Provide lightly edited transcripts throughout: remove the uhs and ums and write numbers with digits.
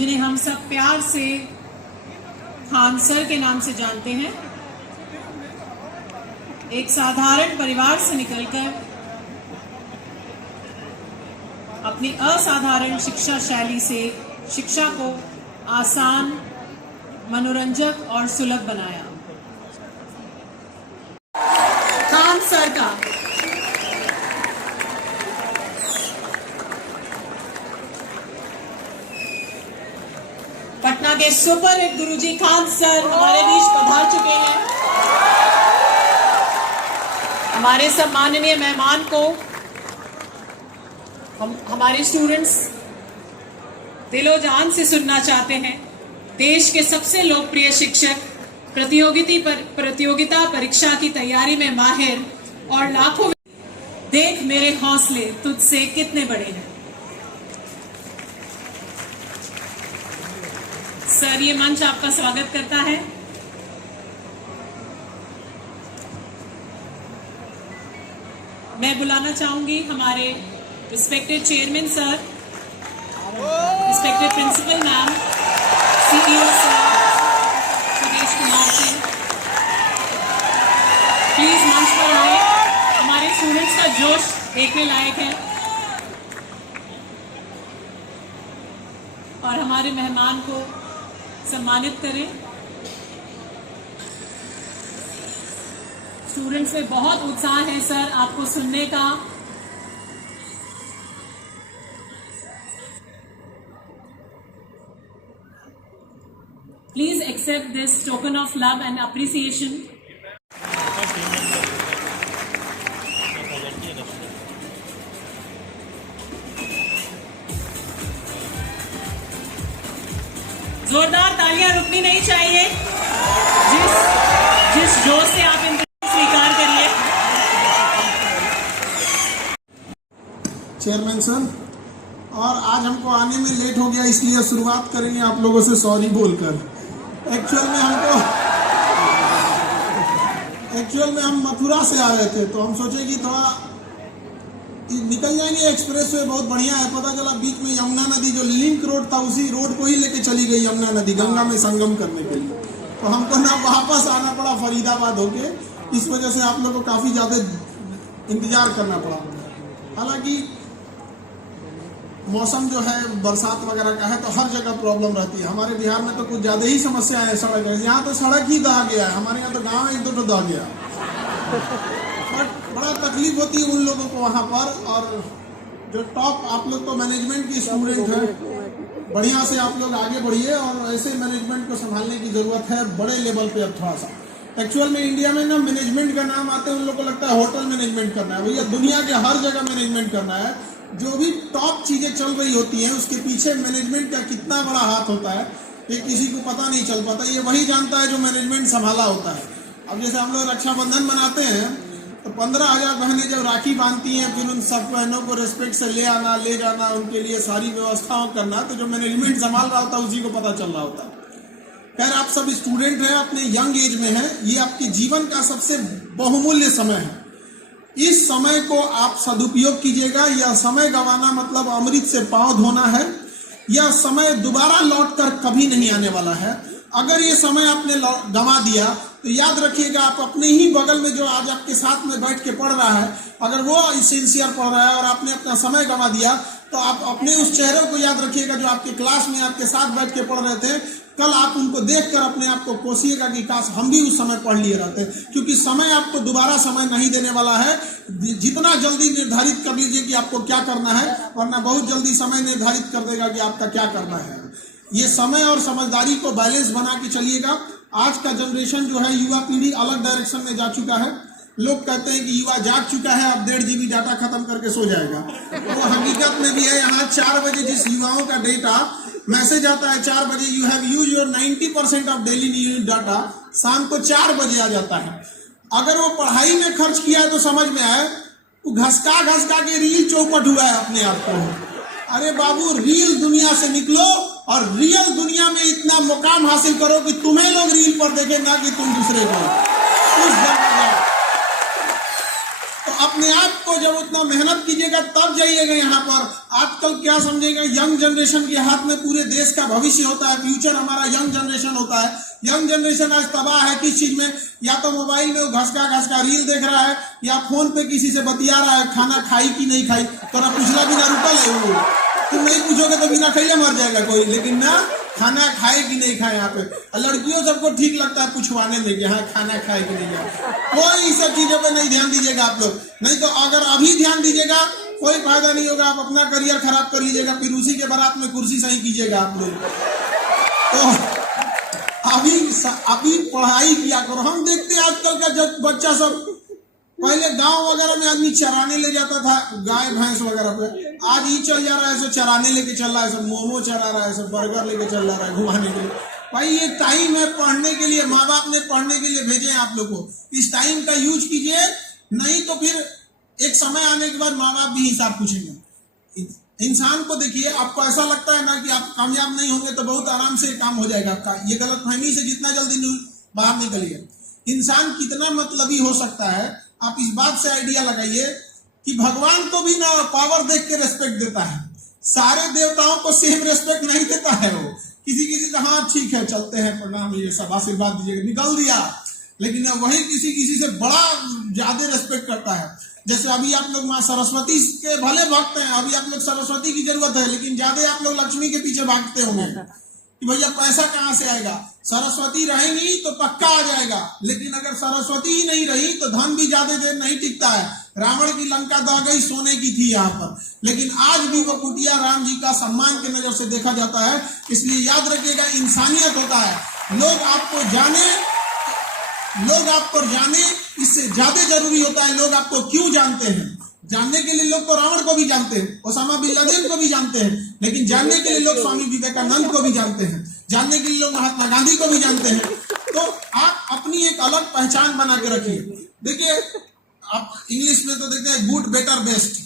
जिन्हें हम सब प्यार से खान सर के नाम से जानते हैं, एक साधारण परिवार से निकलकर अपनी असाधारण शिक्षा शैली से शिक्षा को आसान, मनोरंजक और सुलभ बनाया। खान सर का पटना के सुपर हिट गुरुजी खान सर हमारे बीच पधार चुके हैं। हमारे सम्माननीय मेहमान को हमारे स्टूडेंट्स दिलो जान से सुनना चाहते हैं। देश के सबसे लोकप्रिय शिक्षक, प्रतियोगिता परीक्षा की तैयारी में माहिर और लाखों देख मेरे हौसले तुझसे कितने बड़े हैं। सर, ये मंच आपका स्वागत करता है। मैं बुलाना चाहूंगी हमारे respected chairman sir, respected principal ma'am, CEO sir Sudesh Kumar Singh, please मंच पर आए। हमारे स्टूडेंट्स का जोश देखने लायक है और हमारे मेहमान को सम्मानित करें। स्टूडेंट्स में बहुत उत्साह है सर आपको सुनने का। Please accept this token of love and appreciation. जोरदार तालियां रुकनी नहीं चाहिए। जिस जोश से आप इनको स्वीकार करिए। चेयरमैन सर, और आज हमको आने में लेट हो गया, इसलिए शुरुआत करेंगे आप लोगों से सॉरी बोलकर। एक्चुअल में हम मथुरा से आ रहे थे, तो हम सोचे कि थोड़ा निकल जाएंगे। एक्सप्रेस वे बहुत बढ़िया है। पता चला बीच में यमुना नदी, जो लिंक रोड था, उसी रोड को ही लेके चली गई यमुना नदी गंगा में संगम करने के लिए। तो हमको ना वापस आना पड़ा फरीदाबाद होके। इस वजह से आप लोग को काफी ज्यादा इंतजार करना पड़ा। हालांकि मौसम जो है बरसात वगैरह का है, तो हर जगह प्रॉब्लम रहती है। हमारे बिहार में तो कुछ ज्यादा ही समस्या है सड़क है। यहाँ तो सड़क ही दहा गया है। हमारे यहाँ तो गाँव एक दो दहा गया, बट बड़ा तकलीफ होती है उन लोगों को वहाँ पर। और जो टॉप आप लोग तो मैनेजमेंट की स्टूडेंट है, बढ़िया से आप लोग आगे बढ़िए और ऐसे मैनेजमेंट को संभालने की जरूरत है बड़े लेवल पे। अब थोड़ा सा एक्चुअल में इंडिया में ना मैनेजमेंट का नाम आते हैं, उन लोग को लगता है होटल मैनेजमेंट करना है। भैया दुनिया के हर जगह मैनेजमेंट करना है। जो भी टॉप चीजें चल रही होती हैं, उसके पीछे मैनेजमेंट का कितना बड़ा हाथ होता है, ये किसी को पता नहीं चल पाता। ये वही जानता है जो मैनेजमेंट संभाला होता है। अब जैसे हम लोग रक्षाबंधन मनाते हैं, तो 15,000 बहनें जब राखी बांधती हैं, फिर उन सब बहनों को रिस्पेक्ट से ले आना, ले जाना, उनके लिए सारी व्यवस्थाओं करना, तो जो मैनेजमेंट संभाल रहा होता है उसी को पता चल रहा होता है। खैर, आप सब स्टूडेंट हैं, अपने यंग एज में हैं। ये आपके जीवन का सबसे बहुमूल्य समय है। इस समय को आप सदुपयोग कीजिएगा। यह समय गंवाना मतलब अमृत से पांव धोना है। यह समय दोबारा लौट कर कभी नहीं आने वाला है। अगर ये समय आपने गंवा दिया, तो याद रखिएगा, आप अपने ही बगल में जो आज आपके साथ में बैठ के पढ़ रहा है, अगर वो सिंसियर पढ़ रहा है और आपने अपना समय गंवा दिया, तो आप अपने उस चेहरे को याद रखिएगा जो आपके क्लास में आपके साथ बैठ के पढ़ रहे थे। कल आप उनको देखकर अपने आप को कोसिएगा कि काश हम भी उस समय पढ़ लिए रहते, क्योंकि समय आपको दोबारा समय नहीं देने वाला है। जितना जल्दी निर्धारित कर लीजिए कि आपको क्या करना है, वरना बहुत जल्दी समय निर्धारित कर देगा कि आपका क्या करना है। ये समय और समझदारी को बैलेंस बना के चलिएगा। आज का जनरेशन जो है, युवा पीढ़ी अलग डायरेक्शन में जा चुका है। लोग कहते हैं कि युवा जाग चुका है, अब 1.5 GB डाटा खत्म करके सो जाएगा। वो हकीकत में भी है। यहाँ 4 बजे जिस युवाओं का डेटा मैसेज आता है, 4 बजे you have use your 90% of daily news data, शाम को 4 बजे आ जाता है। अगर वो पढ़ाई में खर्च किया है तो समझ में आए, वो घसका के रील चौपट हुआ है अपने आप को। अरे बाबू, रियल दुनिया से निकलो और रियल दुनिया में इतना मुकाम हासिल करो कि तुम्हें लोग रील पर देखें, ना कि तुम दूसरे को। उस जगह तो अपने आप को जब उतना मेहनत कीजिएगा तब जाइएगा यहाँ पर। आजकल क्या समझेगा, यंग जनरेशन के हाथ में पूरे देश का भविष्य होता है, फ्यूचर हमारा यंग जनरेशन होता है। यंग जनरेशन आज तबाह है किस चीज में, या तो मोबाइल में घसका रील देख रहा है, या फोन पे किसी से बतिया रहा है, खाना खाई कि नहीं खाई, तोरा पूछला बिना रुकल है वो, तुम नहीं पूछोगे तो बिना खैले मर जाएगा कोई, लेकिन ना खाना खाए कि नहीं खाए। यहाँ पे लड़कियों सबको ठीक लगता है पूछवाने में कि हाँ खाना खाए कि नहीं खाए। कोई सब चीजों पे नहीं ध्यान दीजिएगा आप लोग, नहीं तो अगर अभी ध्यान दीजिएगा कोई फायदा नहीं होगा, आप अपना करियर खराब कर लीजिएगा, फिर उसी के बारात में कुर्सी सही कीजिएगा आप लोग। तो अभी पढ़ाई किया करो। हम देखते हैं आजकल का बच्चा सब, पहले गांव वगैरह में आदमी चराने ले जाता था गाय भैंस वगैरह पे, आज ही चल जा रहा है, सब चराने लेके चल रहा है, सब मोमो चरा रहा है, सब बर्गर लेके चल रहा है घुमाने के लिए। भाई ये टाइम है पढ़ने के लिए, माँ बाप ने पढ़ने के लिए भेजे हैं आप लोग को, इस टाइम का यूज कीजिए, नहीं तो फिर एक समय आने के बाद माँ बाप भी हिसाब पूछेंगे। इंसान को देखिए, आपको ऐसा लगता है ना कि आप कामयाब नहीं होंगे तो बहुत आराम से काम हो जाएगा आपका, ये गलतफहमी से जितना जल्दी बाहर निकलिए। इंसान कितना मतलबी हो सकता है, आप इस बात से आइडिया लगाइए कि भगवान को भी ना पावर देख के रेस्पेक्ट देता है, सारे देवताओं को सेम रेस्पेक्ट नहीं देता है वो। किसी का हाँ ठीक है चलते हैं प्रणाम ये सब आशीर्वाद दीजिएगा, निकल दिया, लेकिन वही किसी से बड़ा ज्यादा रेस्पेक्ट करता है। जैसे अभी आप लोग माँ सरस्वती के भले भक्त हैं, अभी आप लोग सरस्वती की जरूरत है, लेकिन ज्यादा आप लोग लक्ष्मी के पीछे भागते होंगे कि भैया पैसा कहाँ से आएगा। सरस्वती रहेंगी तो पक्का आ जाएगा, लेकिन अगर सरस्वती ही नहीं रही तो धन भी ज्यादा देर नहीं टिकता है। रावण की लंका दह गई, सोने की थी यहाँ पर, लेकिन आज भी वो कुटिया राम जी का सम्मान के नजर से देखा जाता है। इसलिए याद रखिएगा, इंसानियत होता है, लोग आपको जाने इससे ज्यादा जरूरी होता है लोग आपको क्यों जानते हैं। जानने के लिए लोग तो रावण को भी जानते हैं, ओसामा बिन लादेन को भी जानते हैं, लेकिन जानने के लिए लोग स्वामी विवेकानंद को भी जानते हैं, जानने के लिए लोग महात्मा गांधी को भी जानते हैं। तो आप अपनी एक अलग पहचान बना के रखिए। देखिए आप इंग्लिश में तो देखते हैं good better best,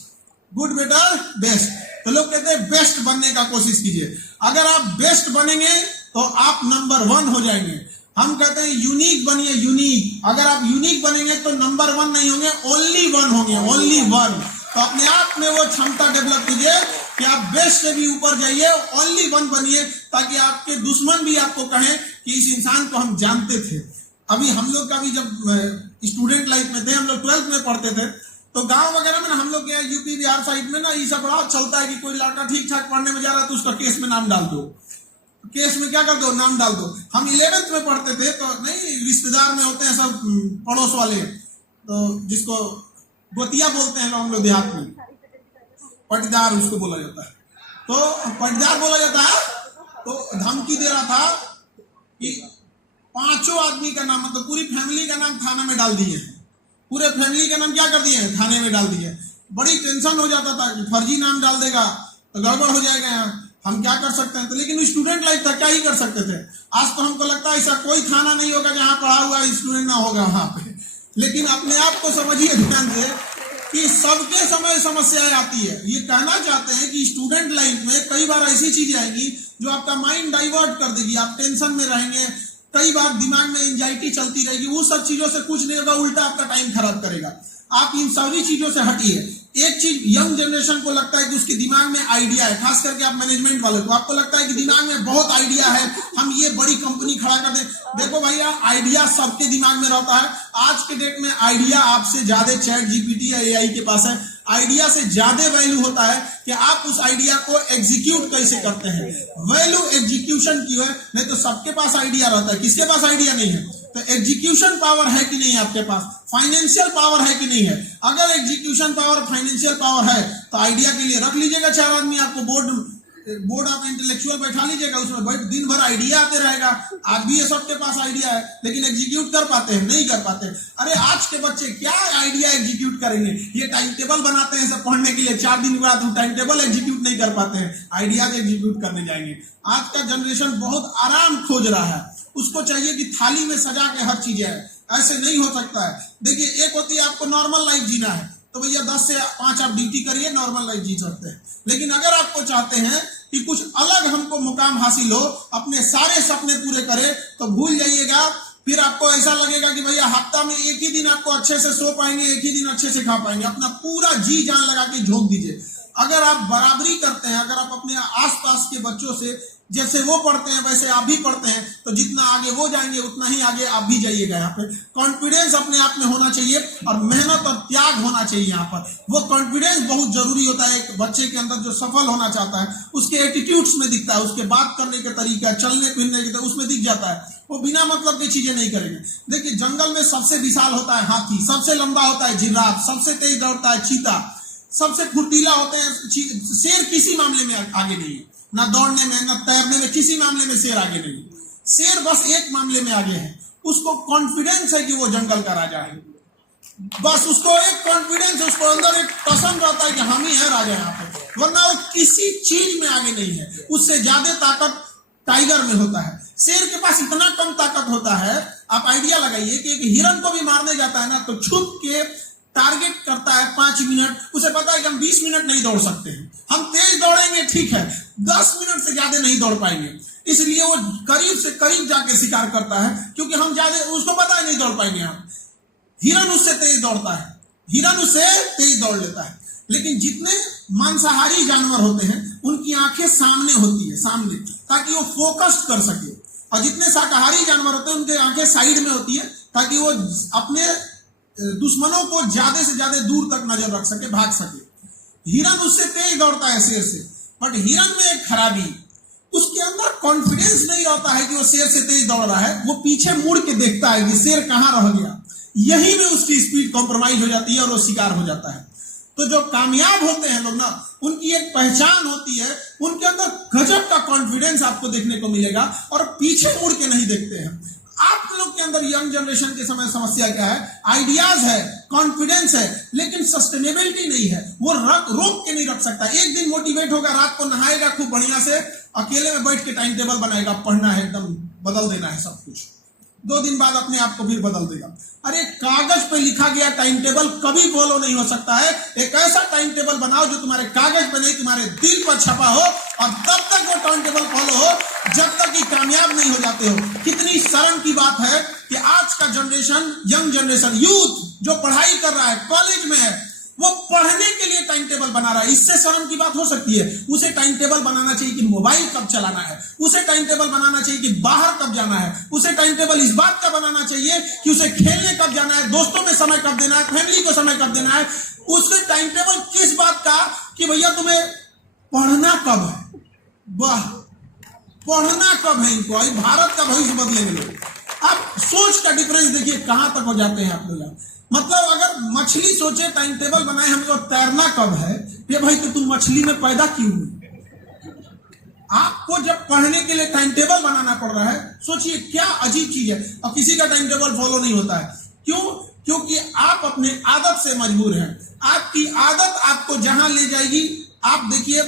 good better best, तो लोग कहते हैं बेस्ट बनने का कोशिश कीजिए। अगर आप बेस्ट बनेंगे तो आप नंबर 1 हो जाएंगे। हम कहते हैं यूनिक बनिए, यूनिक। अगर आप यूनिक बनेंगे तो नंबर 1 नहीं होंगे, ओनली 1 होंगे, ओनली 1। तो अपने आप में वो क्षमता डेवलप कीजिए कि आप बेस्ट से भी ऊपर जाइए, ओनली 1 बनिए, ताकि आपके दुश्मन भी आपको कहें कि इस इंसान को हम जानते थे। अभी हम लोग का भी जब स्टूडेंट लाइफ में थे, हम लोग 12th में पढ़ते थे, तो गांव वगैरह में ना हम लोग यूपी बिहार साइड में ना ये सब बड़ा चलता है कि कोई लड़का ठीक ठाक पढ़ने में जा रहा है तो उसका केस में नाम डाल दो, केस में क्या कर दो, नाम डाल दो। हम 11th में पढ़ते थे तो नहीं, रिश्तेदार में होते हैं सब पड़ोस वाले, तो जिसको गोतिया बोलते हैं हम लोग देहात में, पटदार उसको बोला जाता है। तो पटदार बोला जाता है, तो धमकी दे रहा था कि 5 आदमी का नाम, मतलब पूरी फैमिली का नाम थाना में डाल दिए, पूरे फैमिली का नाम क्या कर दिए, थाने में डाल दिए। बड़ी टेंशन हो जाता था कि फर्जी नाम डाल देगा तो गड़बड़ हो जाएगा, यहाँ हम क्या कर सकते हैं। तो लेकिन स्टूडेंट लाइफ था, क्या ही कर सकते थे। आज तो हमको लगता है ऐसा कोई थाना नहीं होगा जहां पढ़ा हुआ स्टूडेंट ना होगा वहां पे। लेकिन अपने आप को समझिए ध्यान से कि सबके समय समस्याएं आती है। ये कहना चाहते हैं कि स्टूडेंट लाइफ में कई बार ऐसी चीजें आएंगी जो आपका माइंड डाइवर्ट कर देगी, आप टेंशन में रहेंगे, कई बार दिमाग में एंजाइटी चलती रहेगी। वो सब चीजों से कुछ नहीं होगा, उल्टा आपका टाइम खराब करेगा। आप इन सभी चीजों से हटिए। एक चीज यंग जनरेशन को लगता है कि उसके दिमाग में आइडिया है, खास करके आप मैनेजमेंट वाले को, आपको लगता है कि दिमाग में बहुत आइडिया है, हम ये बड़ी कंपनी खड़ा कर दें। देखो भैया, आइडिया सबके दिमाग में रहता है। आज के डेट में आइडिया आपसे ज्यादा चैट जीपीटी या एआई के पास है। आइडिया से ज्यादा वैल्यू होता है कि आप उस आइडिया को एग्जीक्यूट कैसे करते हैं। वैल्यू एग्जीक्यूशन की है, नहीं तो सबके पास आइडिया रहता है, किसके पास आइडिया नहीं है। तो एग्जीक्यूशन पावर है कि नहीं आपके पास, फाइनेंशियल पावर है कि नहीं है। अगर एग्जीक्यूशन पावर, फाइनेंशियल पावर है तो आइडिया के लिए रख लीजिएगा 4 आदमी, आपको बोर्ड ऑफ इंटेलेक्चुअल बैठा लीजिएगा, उसमें बैठ दिन भर आइडिया आते रहेगा। आज भी ये सबके पास आइडिया है, लेकिन एग्जीक्यूट कर पाते हैं, नहीं कर पाते। अरे आज के बच्चे क्या आइडिया एग्जीक्यूट करेंगे, ये टाइम टेबल बनाते हैं सब पढ़ने के लिए, 4 दिन के बाद टाइम टेबल एग्जीक्यूट नहीं कर पाते हैं, आइडिया एग्जीक्यूट करने जाएंगे। आज का जनरेशन बहुत आराम खोज रहा है, उसको चाहिए कि थाली में सजा के हर चीज है। ऐसे नहीं हो सकता है। देखिए, एक होती है आपको नॉर्मल लाइफ जीना है, तो भैया 10 से 5 आप ड्यूटी करिए, नॉर्मल लाइफ जी सकते हैं। लेकिन अगर आपको चाहते हैं कि कुछ अलग हमको मुकाम हासिल हो, अपने सारे सपने पूरे करें, तो भूल जाइएगा फिर आपको ऐसा लगेगा कि भैया हफ्ता में एक ही दिन आपको अच्छे से सो पाएंगे, एक ही दिन अच्छे से खा पाएंगे। अपना पूरा जी जान लगा के झोंक दीजिए। अगर आप बराबरी करते हैं, अगर आप अपने आसपास के बच्चों से जैसे वो पढ़ते हैं वैसे आप भी पढ़ते हैं, तो जितना आगे वो जाएंगे उतना ही आगे आप भी जाइएगा। यहाँ पे कॉन्फिडेंस अपने आप में होना चाहिए और मेहनत और त्याग होना चाहिए। यहाँ पर वो कॉन्फिडेंस बहुत जरूरी होता है एक बच्चे के अंदर। जो सफल होना चाहता है उसके एटीट्यूड्स में दिखता है, उसके बात करने के तरीका, चलने फिरने के उसमें दिख जाता है। वो बिना मतलब की चीजें नहीं करेंगे। देखिए जंगल में सबसे विशाल होता है हाथी, सबसे लंबा होता है जिराफ, सबसे तेज दौड़ता है चीता, सबसे फुर्तीला होते हैं शेर। किसी मामले में आगे नहीं है, ना दौड़ने में ना तैरने में, किसी मामले में शेर आगे नहीं। शेर बस एक मामले में आगे है, उसको कॉन्फिडेंस है कि वो जंगल का राजा है। बस उसको एक कॉन्फिडेंस है, उसको अंदर एक कसम रहता है कि हम ही है राजा यहाँ पे, वरना वो किसी चीज में आगे नहीं है। उससे ज्यादा ताकत टाइगर में होता है। शेर के पास इतना कम ताकत होता है, आप आइडिया लगाइए कि एक हिरन को भी मारने जाता है ना तो छुप के टारगेट करता है 5 मिनट। उसे पता है कि हम 20 मिनट नहीं दौड़ सकते हैं, हम तेज दौड़ेंगे ठीक है, 10 मिनट से ज्यादा नहीं दौड़ पाएंगे। इसलिए वो करीब से करीब जाके शिकार करता है, क्योंकि हम ज्यादा, उसको पता है नहीं दौड़ पाएंगे हम। हिरन उससे तेज दौड़ता है, हिरन उससे तेज दौड़ लेता है। लेकिन जितने मांसाहारी जानवर होते हैं उनकी आंखें सामने होती है, सामने, ताकि वो फोकस्ड कर सके। और जितने शाकाहारी जानवर होते हैं उनकी आंखें साइड में होती है, ताकि वो अपने दुश्मनों को ज्यादा से ज्यादा दूर तक नजर रख सके, भाग सके। हिरन उससे तेज दौड़ता है शेर से, बट हिरन में एक खराबी, उसके अंदर कॉन्फिडेंस नहीं रहता है कि वो शेर से तेज दौड़ रहा है। वो पीछे मुड़ के देखता है कि शेर कहां रह गया, यही में उसकी स्पीड कॉम्प्रोमाइज हो जाती है और वो शिकार हो जाता है। तो जो कामयाब होते हैं लोग ना, उनकी एक पहचान होती है, उनके अंदर गजब का कॉन्फिडेंस आपको देखने को मिलेगा और पीछे मुड़ के नहीं देखते हैं। आप लोग के अंदर यंग जनरेशन के समय समस्या क्या है? आइडियाज है, कॉन्फिडेंस है, लेकिन सस्टेनेबिलिटी नहीं है। वो रोक के नहीं रख सकता। एक दिन मोटिवेट होगा, रात को नहाएगा खूब बढ़िया से, अकेले में बैठ के टाइम टेबल बनाएगा, पढ़ना है, एकदम बदल देना है सब कुछ। 2 दिन बाद अपने आप को फिर बदल देगा। अरे कागज पे लिखा गया टाइम टेबल कभी फॉलो नहीं हो सकता है। एक ऐसा टाइम टेबल बनाओ जो तुम्हारे कागज पे नहीं, तुम्हारे दिल पर छपा हो, और तब तक वो टाइम टेबल फॉलो हो जब तक कि कामयाब नहीं हो जाते हो। कितनी शर्म की बात है कि आज का जनरेशन, यंग जनरेशन, यूथ जो पढ़ाई कर रहा है, कॉलेज में है, वो पढ़ने के लिए टाइम टेबल बना रहा है। इससे शर्म की बात हो सकती है? उसे टाइम टेबल बनाना चाहिए कि मोबाइल कब चलाना है, उसे टाइम टेबल बनाना चाहिए कि बाहर कब जाना है, उसे टाइम टेबल इस बात का बनाना चाहिए कि उसे खेलने कब जाना है, दोस्तों में समय कब देना है, फैमिली को समय कब देना है। उसे टाइम टेबल किस बात का कि भैया तुम्हें पढ़ना कब है, वाह पढ़ना कब है इनको, भारत का भविष्य बदलेंगे लोग। आप सोच का डिफरेंस देखिए कहां तक हो जाते हैं आप लोग। मतलब अगर मछली सोचे टाइम टेबल बनाए हमको तैरना कब है, ये भाई तो तुम मछली में पैदा क्यों हुई? आपको जब पढ़ने के लिए टाइम टेबल बनाना पड़ रहा है, सोचिए क्या अजीब चीज है। और किसी का टाइम टेबल फॉलो नहीं होता है, क्यों? क्योंकि आप अपने आदत से मजबूर हैं। आपकी आदत आपको जहां ले जाएगी, आप देखिए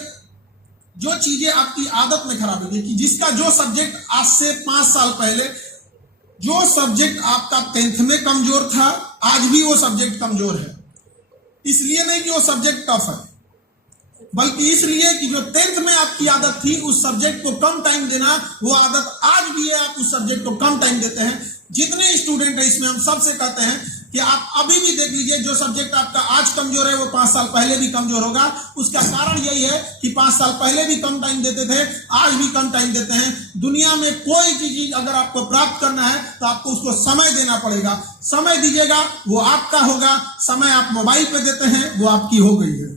जो चीजें आपकी आदत में खराब होगी, कि जिसका जो सब्जेक्ट आज से 5 साल पहले, जो सब्जेक्ट आपका 10th में कमजोर था, आज भी वो सब्जेक्ट कमजोर है। इसलिए नहीं कि वो सब्जेक्ट टफ है, बल्कि इसलिए कि जो 10th में आपकी आदत थी उस सब्जेक्ट को कम टाइम देना, वो आदत आज भी है, आप उस सब्जेक्ट को कम टाइम देते हैं। जितने स्टूडेंट हैं इसमें हम सबसे कहते हैं कि आप अभी भी देख लीजिए, जो सब्जेक्ट आपका आज कमजोर है वो 5 साल पहले भी कमजोर होगा। उसका कारण यही है कि 5 साल पहले भी कम टाइम देते थे, आज भी कम टाइम देते हैं। दुनिया में कोई चीज अगर आपको प्राप्त करना है तो आपको उसको समय देना पड़ेगा। समय दीजिएगा वो आपका होगा। समय आप मोबाइल पे देते हैं वो आपकी हो गई है।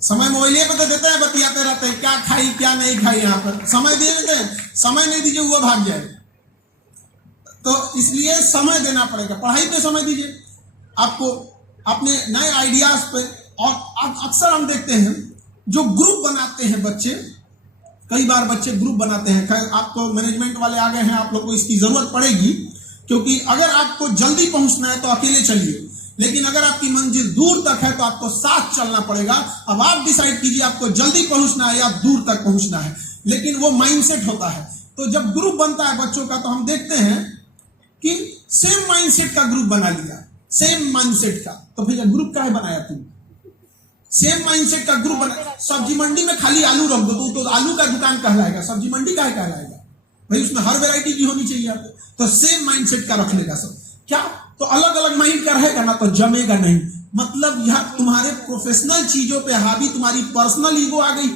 समय मोबाइल पे देते हैं, बतियाते रहते हैं, क्या खाई क्या नहीं खाई। यहाँ पर समय दे देते हैं, समय नहीं दीजिए वो भाग जाए। तो इसलिए समय देना पड़ेगा। पढ़ाई पे समय दीजिए, आपको अपने नए आइडियाज पे। और अक्सर हम देखते हैं जो ग्रुप बनाते हैं बच्चे, कई बार बच्चे ग्रुप बनाते हैं। खैर आपको मैनेजमेंट वाले आ गए हैं, आप लोग को इसकी जरूरत पड़ेगी, क्योंकि अगर आपको जल्दी पहुंचना है तो अकेले चलिए, लेकिन अगर आपकी मंजिल दूर तक है तो आपको साथ चलना पड़ेगा। अब आप डिसाइड कीजिए आपको जल्दी पहुंचना है या दूर तक पहुंचना है, लेकिन वो माइंडसेट होता है। तो जब ग्रुप बनता है बच्चों का, तो हम देखते हैं कि सेम माइंडसेट का ग्रुप बना लिया, सेम माइंडसेट का। तो फिर ग्रुप काहे बनाया तुम? सेम माइंडसेट का ग्रुप बना। सब्जी मंडी में खाली आलू रख दो तो आलू का दुकान कहलाएगा, सब्जी मंडी काहे कहलाएगा? भाई उसमें हर वैरायटी की होनी चाहिए आपको, तो सेम माइंडसेट का रख लेगा सब क्या, तो अलग अलग माइंड का रहेगा ना तो जमेगा नहीं। मतलब यह तुम्हारे प्रोफेशनल चीजों पे हावी तुम्हारी पर्सनल ईगो आ गई।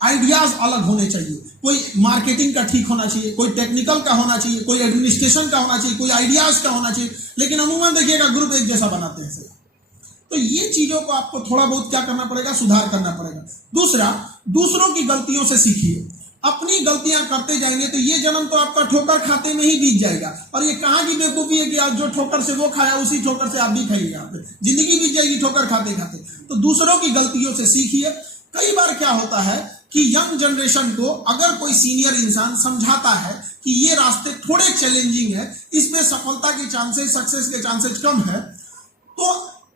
आइडियाज अलग होने चाहिए, कोई मार्केटिंग का ठीक होना चाहिए, कोई टेक्निकल का होना चाहिए, कोई एडमिनिस्ट्रेशन का होना चाहिए, कोई आइडियाज का होना चाहिए, लेकिन अमूमन देखिएगा ग्रुप एक जैसा बनाते हैं। तो ये चीजों को आपको थोड़ा बहुत क्या करना पड़ेगा, सुधार करना पड़ेगा। दूसरा, दूसरों की गलतियों से सीखिए। अपनी गलतियां करते जाएंगे तो ये जन्म तो आपका ठोकर खाते में ही बीत जाएगा। और ये कहां की बेवकूफी है कि आज जो ठोकर से वो खाया उसी ठोकर से आप भी खाइए, यहाँ पे जिंदगी बीत जाएगी ठोकर खाते खाते। तो दूसरों की गलतियों से सीखिए। कई बार क्या होता है कि यंग जनरेशन को अगर कोई सीनियर इंसान समझाता है कि ये रास्ते थोड़े चैलेंजिंग है, इसमें सफलता के चांसेस, सक्सेस के चांसेस कम है, तो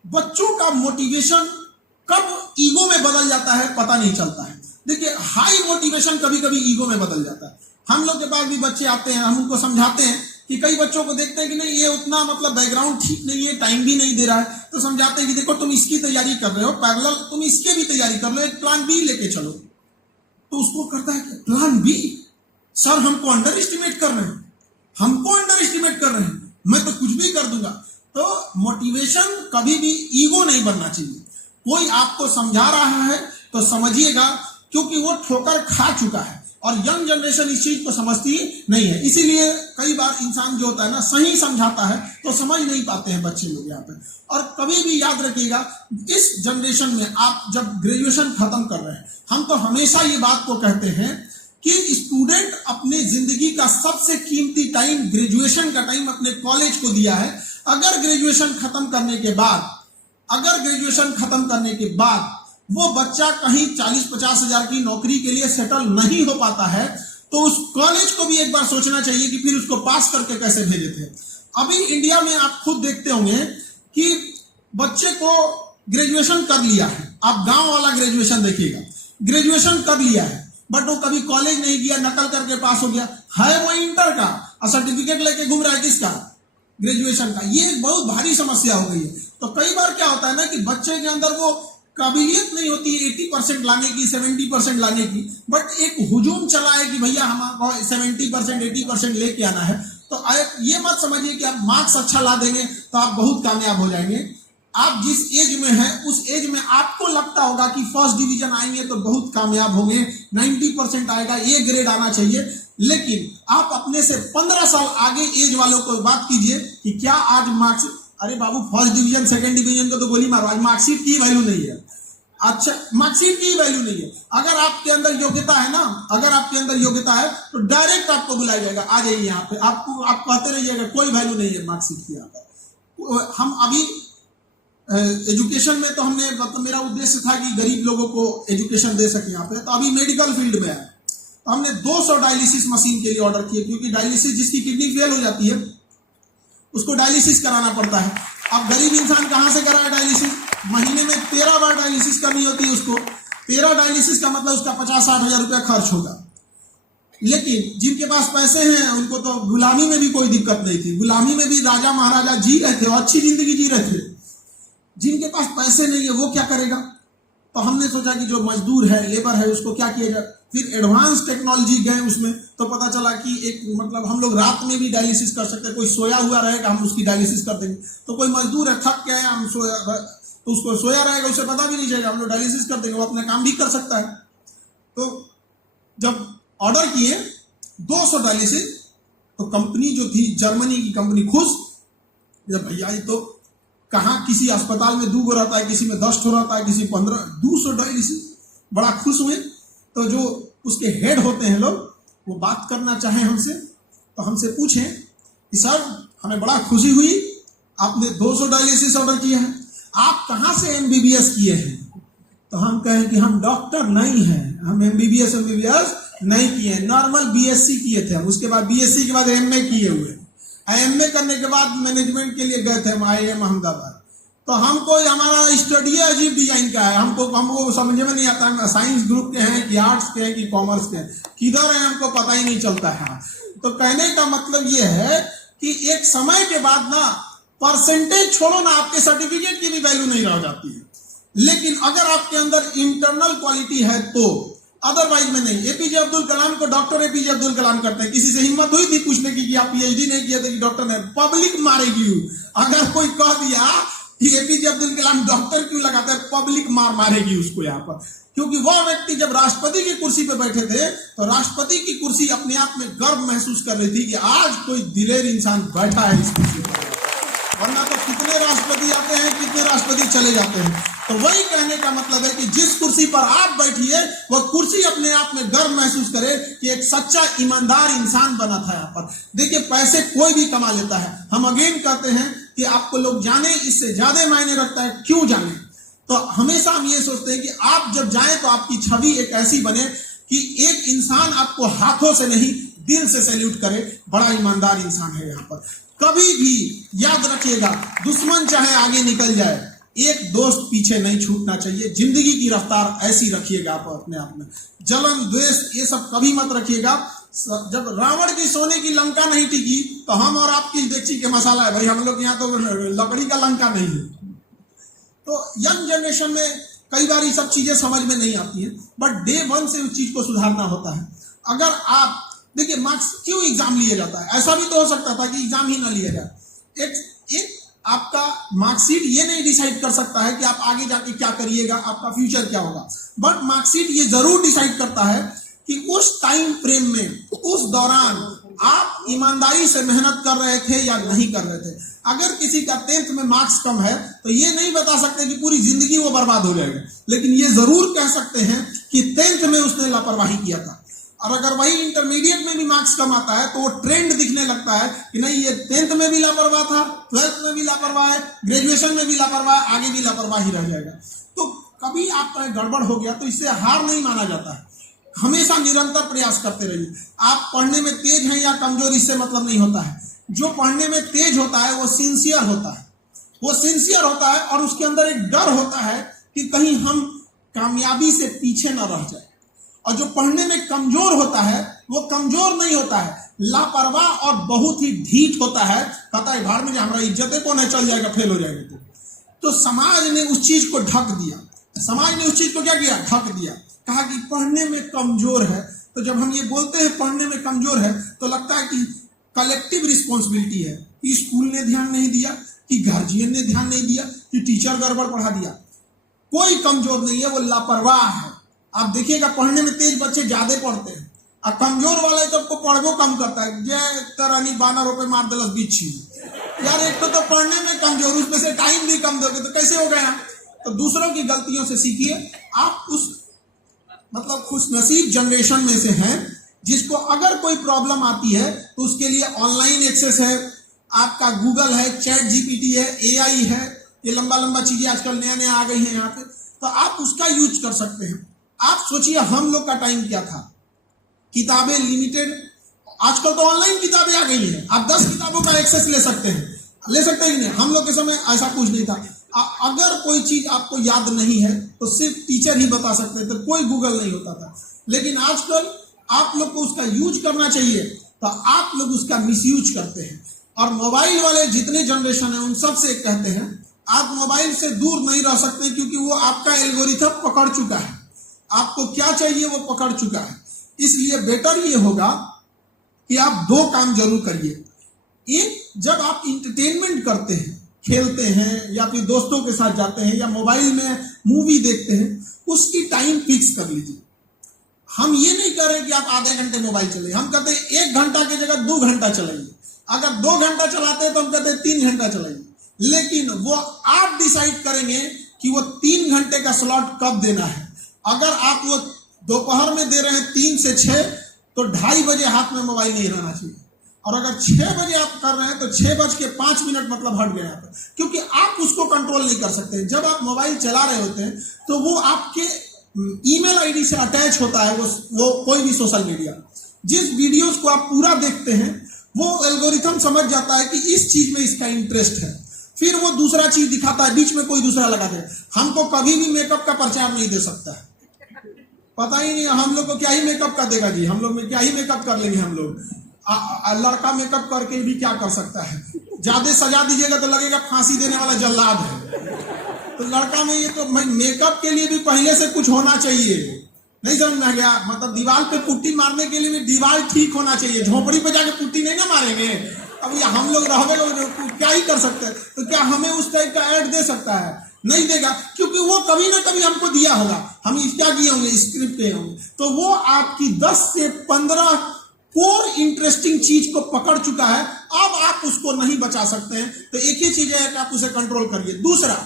बच्चों का मोटिवेशन कब ईगो में बदल जाता है पता नहीं चलता है। देखिए, हाई मोटिवेशन कभी कभी ईगो में बदल जाता है। हम लोग के पास भी बच्चे आते हैं, हम उनको समझाते हैं कि कई बच्चों को देखते हैं कि नहीं ये उतना मतलब बैकग्राउंड ठीक नहीं है, टाइम भी नहीं दे रहा है, तो समझाते हैं कि देखो तुम इसकी तैयारी कर रहे हो, पैरेलल तुम इसके भी तैयारी कर लो, एक प्लान बी लेके चलो। तो उसको करता है कि प्लान बी, सर हमको अंडर एस्टिमेट कर रहे हैं, हमको अंडर एस्टिमेट कर रहे हैं, मैं तो कुछ भी कर दूंगा। तो मोटिवेशन कभी भी ईगो नहीं बनना चाहिए। कोई आपको समझा रहा है तो समझिएगा, क्योंकि वो ठोकर खा चुका है और यंग जनरेशन इस चीज को समझती नहीं है। इसीलिए कई बार इंसान जो होता है ना, सही समझाता है तो समझ नहीं पाते हैं बच्चे लोग यहाँ पे। और कभी भी याद रखिएगा, इस जनरेशन में आप जब ग्रेजुएशन खत्म कर रहे हैं, हम तो हमेशा ये बात को कहते हैं कि स्टूडेंट अपने जिंदगी का सबसे कीमती टाइम ग्रेजुएशन का टाइम अपने कॉलेज को दिया है। अगर ग्रेजुएशन खत्म करने के बाद वो बच्चा कहीं 40-50 हजार की नौकरी के लिए सेटल नहीं हो पाता है, तो उस कॉलेज को भी एक बार सोचना चाहिए कि फिर उसको पास करके कैसे भेजे थे। अभी इंडिया में आप खुद देखते होंगे कि बच्चे को ग्रेजुएशन कर लिया है, आप गांव वाला ग्रेजुएशन देखिएगा, ग्रेजुएशन कर लिया है बट वो कभी कॉलेज नहीं गया, नकल करके पास हो गया है, वो इंटर का और सर्टिफिकेट लेके घूम रहा है किसका, ग्रेजुएशन का। ये एक बहुत भारी समस्या हो गई है। तो कई बार क्या होता है ना कि बच्चे के अंदर वो काबिलियत नहीं होती 80% लाने की, 70% लाने की, बट एक हुजूम चला है कि भैया हमको 70% 80% लेके आना है। तो आप ये मत समझिए कि आप मार्क्स अच्छा ला देंगे तो आप बहुत कामयाब हो जाएंगे। आप जिस एज में हैं उस एज में आपको लगता होगा कि फर्स्ट डिवीजन आएंगे तो बहुत कामयाब होंगे, 90% आएगा, ए ग्रेड आना चाहिए, लेकिन आप अपने से 15 साल आगे एज वालों को बात कीजिए कि क्या आज मार्क्स, अरे बाबू फर्स्ट डिवीजन सेकंड डिवीजन को तो गोली मारो, आज मार्कशीट की वैल्यू नहीं है। अच्छा, मार्कशीट की वैल्यू नहीं है। अगर आपके अंदर योग्यता है ना, अगर आपके अंदर योग्यता है तो डायरेक्ट आपको बुलाया जाएगा, आ जाइए यहाँ पे, आपको आप कहते रहिएगा, कोई वैल्यू नहीं है मार्कशीट की। यहाँ पर हम अभी एजुकेशन में तो हमने, मतलब मेरा उद्देश्य था कि गरीब लोगों को एजुकेशन दे सके यहाँ पे, तो अभी मेडिकल फील्ड में है, तो हमने 200 डायलिसिस मशीन के लिए ऑर्डर किए, क्योंकि डायलिसिस, जिसकी किडनी फेल हो जाती है उसको डायलिसिस कराना पड़ता है। अब गरीब इंसान कहां से कराए डायलिसिस, महीने में 13 बार डायलिसिस करनी होती है उसको, 13 डायलिसिस का मतलब उसका 50-60 हजार रुपया खर्च होगा। लेकिन जिनके पास पैसे हैं उनको तो गुलामी में भी कोई दिक्कत नहीं थी, गुलामी में भी राजा महाराजा जी रहे थे और अच्छी जिंदगी जी रहे थे। जिनके पास पैसे नहीं है वो क्या करेगा, तो हमने सोचा कि जो मजदूर है, लेबर है, उसको क्या किया जाए। फिर एडवांस टेक्नोलॉजी गए उसमें, तो पता चला कि एक मतलब हम लोग रात में भी डायलिसिस कर सकते हैं, कोई सोया हुआ रहेगा हम उसकी डायलिसिस कर देंगे। तो कोई मजदूर है, थक गया है, हम सोया, तो उसको सोया रहेगा, उसे पता भी नहीं चलेगा, हम लोग डायलिसिस कर देंगे, वो अपना काम भी कर सकता है। तो जब ऑर्डर किए 200 डायलिसिस, तो कंपनी जो थी, जर्मनी की कंपनी, खुश, भैया ये तो कहाँ किसी अस्पताल में 2 गो रहता है, किसी में 10 ठो रहता है, किसी 15, 200 डायलिसिस, बड़ा खुश हुए। तो जो उसके हेड होते हैं लोग, वो बात करना चाहे हमसे, तो हमसे पूछें कि सर हमें बड़ा खुशी हुई, आपने 200 डायलिसिस ऑर्डर किया है, आप कहाँ से MBBS किए हैं। तो हम कहें कि हम डॉक्टर नहीं हैं, हम MBBS नहीं किए, नॉर्मल BSc किए थे हम, उसके बाद BSc के बाद MA किए हुए, MA करने के बाद मैनेजमेंट के लिए गए थे हम IIM अहमदाबाद। तो हमको हमारा स्टडी अजीब डिजाइन का है, हमको समझ में नहीं आता है साइंस ग्रुप के हैं कि आर्ट्स के हैं कि कॉमर्स के हैं, किधर है हमको पता ही नहीं चलता है। तो कहने का मतलब ये है कि एक समय के बाद ना, परसेंटेज छोड़ो ना, आपके सर्टिफिकेट की भी वैल्यू नहीं रह जाती है। लेकिन अगर आपके अंदर इंटरनल क्वालिटी है तो अदरवाइज में नहीं। एपीजे अब्दुल कलाम को डॉक्टर एपीजे अब्दुल कलाम करते हैं। किसी से हिम्मत हुई थी पूछने की कि आप पीएचडी नहीं किए थे कि डॉक्टर ने? पब्लिक मारेगी। अगर कोई कह दिया कि एपीजे अब्दुल कलाम डॉक्टर क्यों लगाते हैं, पब्लिक मारेगी उसको यहाँ पर। क्योंकि वह व्यक्ति जब राष्ट्रपति की कुर्सी पे बैठे थे तो राष्ट्रपति की कुर्सी अपने आप में गर्व महसूस कर रही थी कि आज कोई दिलेर इंसान बैठा है इस कुर्सी पर। वरना तो कितने राष्ट्रपति आते हैं, कितने राष्ट्रपति चले जाते हैं। तो वही कहने का मतलब है कि जिस कुर्सी पर आप बैठिए वह कुर्सी अपने आप में गर्व महसूस करे कि एक सच्चा ईमानदार इंसान बना था यहाँ पर। देखिए, पैसे कोई भी कमा लेता है। हम अगेन कहते हैं कि आपको लोग जाने इससे ज्यादा मायने रखता है क्यों जाने। तो हमेशा हम ये सोचते हैं कि आप जब जाएं तो आपकी छवि एक ऐसी बने कि एक इंसान आपको हाथों से नहीं दिल से सैल्यूट करे, बड़ा ईमानदार इंसान है यहाँ पर। कभी भी याद रखिएगा, दुश्मन चाहे आगे निकल जाए, एक दोस्त पीछे नहीं छूटना चाहिए। जिंदगी की रफ्तार ऐसी रखिएगा आप अपने आप में। जलन, द्वेष ये सब कभी मत रखिएगा। जब रावण की सोने की लंका नहीं टिकी तो हम और आपकी डेगची के मसाला है भाई। हम लोग यहाँ तो लकड़ी का लंका नहीं है। तो यंग जनरेशन में कई बार ये सब चीजें समझ में नहीं आती है, बट डे वन से उस चीज को सुधारना होता है। अगर आप देखिए, मार्क्स क्यों एग्जाम लिया जाता है? ऐसा भी तो हो सकता था कि एग्जाम ही ना लिया जाए। एक आपका मार्कशीट ये नहीं डिसाइड कर सकता है कि आप आगे जाके क्या करिएगा, आपका फ्यूचर क्या होगा, बट मार्कशीट ये जरूर डिसाइड करता है कि उस टाइम फ्रेम में, उस दौरान आप ईमानदारी से मेहनत कर रहे थे या नहीं कर रहे थे। अगर किसी का 10th में मार्क्स कम है तो ये नहीं बता सकते कि पूरी जिंदगी वो बर्बाद हो जाएगी, लेकिन ये जरूर कह सकते हैं कि 10th में उसने लापरवाही किया था। और अगर वही इंटरमीडिएट में भी मार्क्स कम आता है तो वो ट्रेंड दिखने लगता है कि नहीं, ये 10th में भी लापरवाह था, 12th में भी लापरवाह है, ग्रेजुएशन में भी लापरवाह, आगे भी लापरवाह ही रह जाएगा। तो कभी आपका गड़बड़ हो गया तो इससे हार नहीं माना जाता है। हमेशा निरंतर प्रयास करते रहिए। आप पढ़ने में तेज हैं या कमजोर, इससे मतलब नहीं होता है। जो पढ़ने में तेज होता है वो सिंसियर होता है, वो सिंसियर होता है और उसके अंदर एक डर होता है कि कहीं हम कामयाबी से पीछे न रह जाए। और जो पढ़ने में कमजोर होता है वो कमजोर नहीं होता है, लापरवाह और बहुत ही ढीठ होता है। पता है भाड़ में हमारा इज्जत को नहीं चल जाएगा, फेल हो जाएगा। तो समाज ने उस चीज को ढक दिया। समाज ने उस चीज को क्या किया? ढक दिया। कहा कि पढ़ने में कमजोर है। तो जब हम ये बोलते हैं पढ़ने में कमजोर है तो लगता है कि कलेक्टिव रिस्पॉन्सिबिलिटी है कि स्कूल ने ध्यान नहीं दिया, कि गार्जियन ने ध्यान नहीं दिया, कि टीचर गड़बड़ पढ़ा दिया। कोई कमजोर नहीं है, वो लापरवाह है। आप देखिएगा, पढ़ने में तेज बच्चे ज्यादा पढ़ते हैं और कमजोर वाला तो आपको पढ़बो कम करता है। जय तरनी 12 रुपए मार दलस बिच्छी। यार, एक तो पढ़ने में कमजोर, उसमें से टाइम भी कम दोगे तो कैसे हो गया? तो दूसरों की गलतियों से सीखिए। आप उस खुशनसीब जनरेशन में से हैं जिसको अगर कोई प्रॉब्लम आती है तो उसके लिए ऑनलाइन एक्सेस है, आपका गूगल है, चैट जीपीटी है, एआई है, ये लंबा लंबा चीजें आजकल नया नया आ गई हैं यहाँ पे, तो आप उसका यूज कर सकते हैं। आप सोचिए हम लोग का टाइम क्या था, किताबें लिमिटेड, आजकल तो ऑनलाइन किताबें आ गई हैं, आप 10 किताबों का एक्सेस ले सकते हैं कि नहीं? हम लोग के समय ऐसा कुछ नहीं था। अगर कोई चीज आपको याद नहीं है तो सिर्फ टीचर ही बता सकते थे, कोई गूगल नहीं होता था। लेकिन आजकल आप लोग को उसका यूज करना चाहिए तो आप लोग उसका मिसयूज करते हैं। और मोबाइल वाले जितने जनरेशन है उन सब से कहते हैं, आप मोबाइल से दूर नहीं रह सकते क्योंकि वो आपका एल्गोरिथम पकड़ चुका है, आपको क्या चाहिए वो पकड़ चुका है। इसलिए बेटर ये होगा कि आप 2 काम जरूर करिए। एक, जब आप इंटरटेनमेंट करते हैं, खेलते हैं या फिर दोस्तों के साथ जाते हैं या मोबाइल में मूवी देखते हैं, उसकी टाइम फिक्स कर लीजिए। हम ये नहीं कह रहे कि आप आधे घंटे मोबाइल चलाइए, हम कहते हैं 1 घंटा की जगह 2 घंटा चलाइए। अगर 2 घंटा चलाते हैं तो हम कहते हैं 3 घंटा चलाइए। लेकिन वो आप डिसाइड करेंगे कि वो 3 घंटे का स्लॉट कब देना है। अगर आप वो दोपहर में दे रहे हैं 3 से 6 तो 2:30 बजे हाथ में मोबाइल नहीं रहना चाहिए। और अगर 6 बजे आप कर रहे हैं तो 6:05 मतलब हट गए यहाँ पर, क्योंकि आप उसको कंट्रोल नहीं कर सकते। जब आप मोबाइल चला रहे होते हैं तो वो आपके ईमेल आईडी से अटैच होता है, वो कोई भी सोशल मीडिया। जिस वीडियोस को आप पूरा देखते हैं वो एल्गोरिथम समझ जाता है कि इस चीज में इसका इंटरेस्ट है, फिर वो दूसरा चीज दिखाता है, बीच में कोई दूसरा लगा दे। हमको कभी भी मेकअप का प्रचार नहीं दे सकता है, पता ही नहीं हम लोग को क्या ही मेकअप का देगा जी, हम लोग में क्या ही मेकअप कर लेंगे हम लोग। लड़का मेकअप करके भी क्या कर सकता है, ज्यादा सजा दीजिएगा तो लगेगा फांसी देने वाला जल्लाद है। तो लड़का में ये तो मेकअप के लिए भी पहले से कुछ होना चाहिए, नहीं समझ में आ गया? मतलब दीवार पे पुट्टी मारने के लिए भी दीवार ठीक होना चाहिए, झोपड़ी पे जाके पुट्टी नहीं ना मारेंगे। अब ये हम लोग रहोगे क्या ही कर सकते हैं? तो क्या हमें उस टाइप का ऐड दे सकता है? नहीं देगा, क्योंकि वो कभी ना कभी हमको दिया होगा, हम क्या किए होंगे, स्क्रिप्ट किए होंगे। तो वो आपकी 10 से 15 कोर इंटरेस्टिंग चीज को पकड़ चुका है, अब आप उसको नहीं बचा सकते हैं। तो एक ही चीज है कि आप उसे कंट्रोल करिए। दूसरा,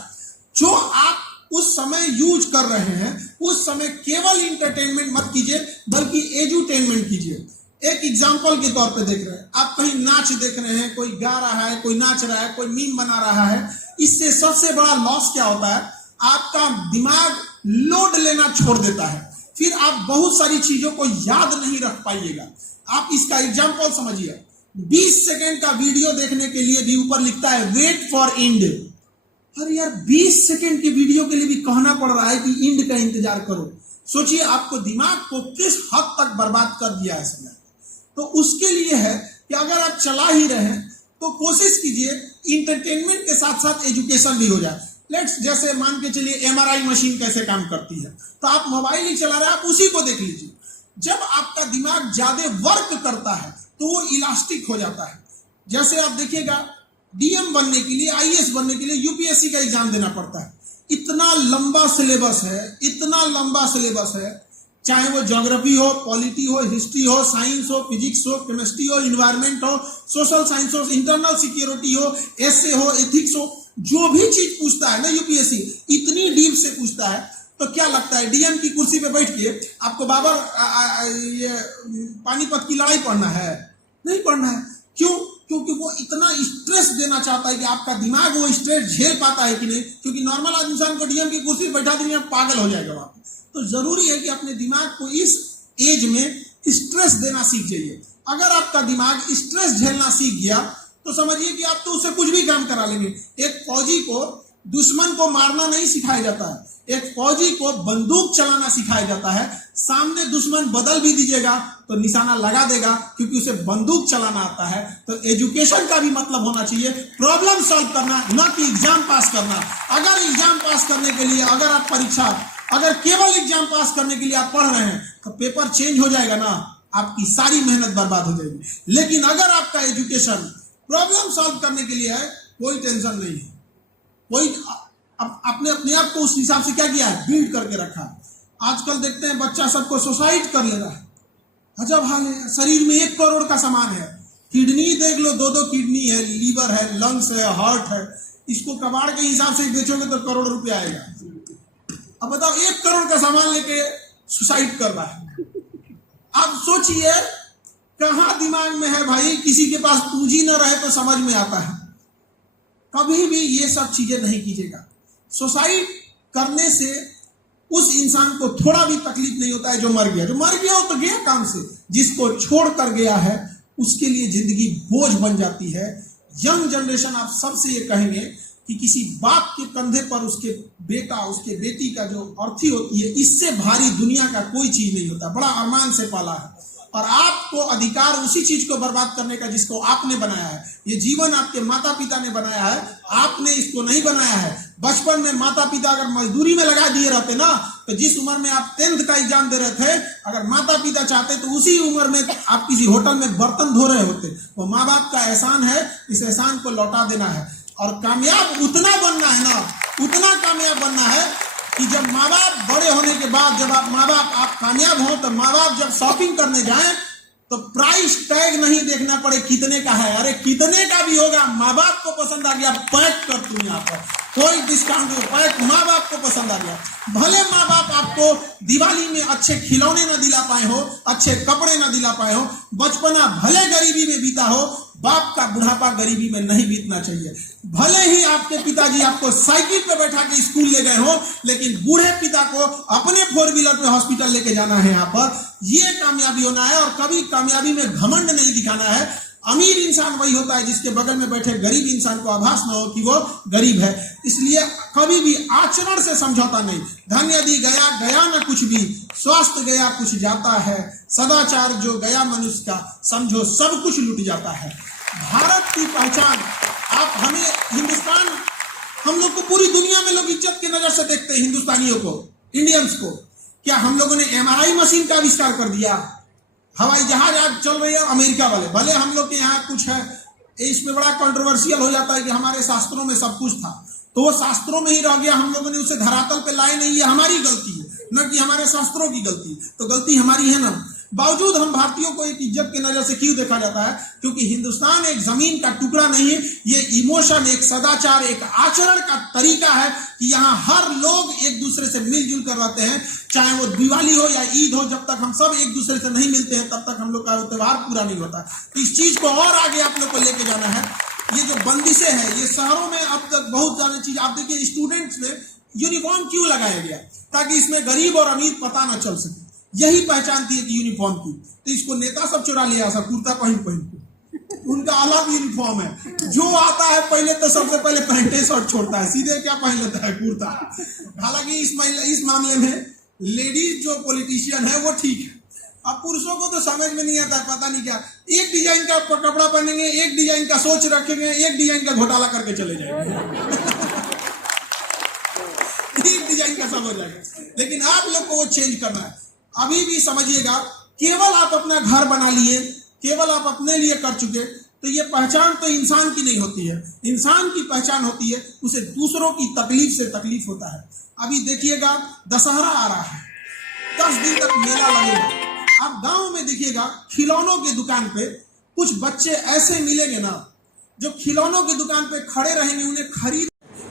जो आप उस समय यूज कर रहे हैं, उस समय केवल इंटरटेनमेंट मत कीजिए, बल्कि एजुटेनमेंट कीजिए। एक एग्जांपल के तौर पे देख रहे हैं, आप कहीं नाच देख रहे हैं, कोई गा रहा है, कोई नाच रहा है, कोई मीम बना रहा है। इससे सबसे बड़ा लॉस क्या होता है? आपका दिमाग लोड लेना छोड़ देता है, फिर आप बहुत सारी चीजों को याद नहीं रख पाइएगा। आप इसका एग्जांपल समझिए, 20 सेकेंड का वीडियो देखने के लिए भी ऊपर लिखता है वेट फॉर एंड। अरे यार, 20 सेकेंड के वीडियो के लिए भी कहना पड़ रहा है कि एंड का इंतजार करो। सोचिए आपको दिमाग को किस हद तक बर्बाद कर दिया है समय। तो उसके लिए है कि अगर आप चला ही रहे हैं तो कोशिश कीजिए इंटरटेनमेंट के साथ साथ एजुकेशन भी हो जाए। लेट्स जैसे मान के चलिए एमआरआई मशीन कैसे काम करती है, तो आप मोबाइल ही चला रहे हैं, आप उसी को देख लीजिए। जब आपका दिमाग ज्यादा वर्क करता है तो वो इलास्टिक हो जाता है। जैसे आप देखिएगा, डीएम बनने के लिए, आईएएस बनने के लिए यूपीएससी का एग्जाम देना पड़ता है। इतना लंबा सिलेबस है, इतना लंबा सिलेबस है, चाहे वो ज्योग्राफी हो, पॉलिटी हो, हिस्ट्री हो, साइंस हो, फिजिक्स हो, केमिस्ट्री हो, इन्वायरमेंट हो, सोशल साइंस हो, इंटरनल सिक्योरिटी हो, एसए हो, एथिक्स हो, जो भी चीज पूछता है ना यूपीएससी, इतनी डीप से पूछता है। तो क्या लगता है डीएम की कुर्सी पे बैठ के आपको ये पानीपत की लड़ाई पढ़ना है? नहीं पढ़ना है। क्यों? क्योंकि वो इतना स्ट्रेस देना चाहता है कि आपका दिमाग वो स्ट्रेस झेल पाता है कि नहीं। क्योंकि नॉर्मल इंसान को डीएम की कुर्सी पर बैठा देंगे, पागल हो जाएगा वहां। तो जरूरी है कि अपने दिमाग को इस एज में स्ट्रेस देना सीख जाइए। अगर आपका दिमाग स्ट्रेस झेलना सीख गया तो समझिए कि आप तो उससे कुछ भी काम करा लेंगे। एक फौजी को दुश्मन को मारना नहीं सिखाया जाता है, एक फौजी को बंदूक चलाना सिखाया जाता है। सामने दुश्मन बदल भी दीजिएगा तो निशाना लगा देगा, क्योंकि उसे बंदूक चलाना आता है। तो एजुकेशन का भी मतलब होना चाहिए प्रॉब्लम सॉल्व करना, न कि एग्जाम पास करना। अगर एग्जाम पास करने के लिए, अगर केवल एग्जाम पास करने के लिए आप पढ़ रहे हैं तो पेपर चेंज हो जाएगा ना, आपकी सारी मेहनत बर्बाद हो जाएगी। लेकिन अगर आपका एजुकेशन प्रॉब्लम सॉल्व करने के लिए है, कोई टेंशन नहीं है। कोई आपने अपने आप को उस हिसाब से क्या किया है, बिल्ड करके रखा है। आजकल देखते हैं बच्चा सबको सुसाइड कर ले रहा है। अजब हाल है। शरीर में 1 करोड़ का सामान है, किडनी देख लो, 2-2 किडनी है, लीवर है, लंग्स है, हार्ट है। इसको कबाड़ के हिसाब से बेचोगे तो करोड़ रुपया आएगा। अब बताओ, 1 करोड़ का सामान लेके सुसाइड कर रहा है। अब सोचिए कहां दिमाग में है भाई। किसी के पास पूंजी न रहे तो समझ में आता है। कभी भी ये सब चीजें नहीं कीजिएगा। सुसाइड करने से उस इंसान को थोड़ा भी तकलीफ नहीं होता है जो मर गया। जो मर गया हो तो गया काम से, जिसको छोड़ कर गया है उसके लिए जिंदगी बोझ बन जाती है। यंग जनरेशन आप सबसे ये कहेंगे कि किसी बाप के कंधे पर उसके बेटा, उसके बेटी का जो अर्थी होती है, इससे भारी दुनिया का कोई चीज नहीं होता। बड़ा अरमान से पाला है, और आपको अधिकार उसी चीज को बर्बाद करने का जिसको आपने बनाया है। ये जीवन आपके माता पिता ने बनाया है, आपने इसको नहीं बनाया है। बचपन में माता पिता अगर मजदूरी में लगा दिए रहते ना, तो जिस उम्र में आप 10th का एग्जाम दे रहे थे, अगर माता पिता चाहते तो उसी उम्र में आप किसी होटल में बर्तन धो रहे होते। वो माँ बाप का एहसान है, इस एहसान को लौटा देना है। और कामयाब उतना बनना है ना, उतना कामयाब बनना है कि जब माँ बाप बड़े होने के बाद, जब आप कामयाब हो, तो माँ बाप जब शॉपिंग करने जाएं तो प्राइस टैग नहीं देखना पड़े कितने का है। अरे कितने का भी होगा, माँ बाप को पसंद आ गया, पैक कर तुम यहाँ पर, कोई डिस्काउंट नहीं, पैक। माँ बाप को पसंद आ गया। भले माँ बाप आपको दिवाली में अच्छे खिलौने न दिला पाए हो, अच्छे कपड़े न दिला पाए हो, बचपना भले गरीबी में बीता हो, बाप का बुढ़ापा गरीबी में नहीं बीतना चाहिए। भले ही आपके पिताजी आपको साइकिल पे बैठा के स्कूल ले गए हो, लेकिन बूढ़े पिता को अपने 4 व्हीलर पे हॉस्पिटल लेके जाना है। यहाँ पर ये कामयाबी होना है, और कभी कामयाबी में घमंड नहीं दिखाना है। अमीर इंसान वही होता है जिसके बगल में बैठे गरीब इंसान को आभास न हो कि वो गरीब है। इसलिए कभी भी आचरण से समझौता नहीं। धन यदि गया गया न कुछ भी, स्वास्थ्य गया कुछ जाता है, सदाचार जो गया मनुष्य का, समझो सब कुछ लुट जाता है। भारत की पहचान, आप हमें हिंदुस्तान, हम लोग को पूरी दुनिया में लोग इज्जत की नजर से देखते हैं, हिंदुस्तानियों को, इंडियंस को। क्या हम लोगों ने MRI मशीन का आविष्कार कर दिया? हवाई जहाज आज चल रही है अमेरिका वाले, भले हम लोग के यहाँ कुछ है, इसमें बड़ा कंट्रोवर्शियल हो जाता है कि हमारे शास्त्रों में सब कुछ था, तो वो शास्त्रों में ही रह गया, हम लोगों ने उसे धरातल पे लाए नहीं, ये हमारी गलती है, न कि हमारे शास्त्रों की गलती। तो गलती हमारी है ना। बावजूद हम भारतीयों को एक इज्जत की नजर से क्यों देखा जाता है? क्योंकि हिंदुस्तान एक जमीन का टुकड़ा नहीं है, ये इमोशन, एक सदाचार, एक आचरण का तरीका है कि यहाँ हर लोग एक दूसरे से मिलजुल कर रहते हैं, चाहे वो दिवाली हो या ईद हो। जब तक हम सब एक दूसरे से नहीं मिलते हैं तब तक हम लोग का त्योहार पूरा नहीं होता। तो इस चीज को और आगे आप लोग को लेके जाना है। ये जो बंदिशें हैं, ये शहरों में अब तक बहुत ज्यादा चीज, आप देखिए स्टूडेंट्स में यूनिफॉर्म क्यों लगाया गया? ताकि इसमें गरीब और अमीर पता ना चल सके, यही पहचान थी कि यूनिफॉर्म की। तो इसको नेता सब चुरा लिया, सब कुर्ता पहन के, उनका अलग यूनिफॉर्म है। जो आता है पहले तो सबसे पहले पैंटे शर्ट छोड़ता है, सीधे क्या पहन लेता है? कुर्ता। हालांकि इस मामले में लेडीज जो पॉलिटिशियन है वो ठीक है, अब पुरुषों को तो समझ में नहीं आता है, पता नहीं क्या, एक डिजाइन का कपड़ा पहनेंगे, एक डिजाइन का सोच रखेंगे, एक डिजाइन का घोटाला करके चले जाएंगे। एक डिजाइन का सब हो जाएगा। लेकिन आप लोग को वो चेंज करना है। अभी भी समझिएगा, केवल आप अपना घर बना लिए, केवल आप अपने लिए कर चुके, तो ये पहचान तो इंसान की नहीं होती है। इंसान की पहचान होती है उसे दूसरों की तकलीफ से तकलीफ होता है। अभी देखिएगा, दशहरा आ रहा है, 10 दिन तक मेला लगेगा। आप गांव में देखिएगा, खिलौनों की दुकान पे कुछ बच्चे ऐसे मिलेंगे ना, जो खिलौनों की दुकान पे खड़े रहेंगे, उन्हें खरीद।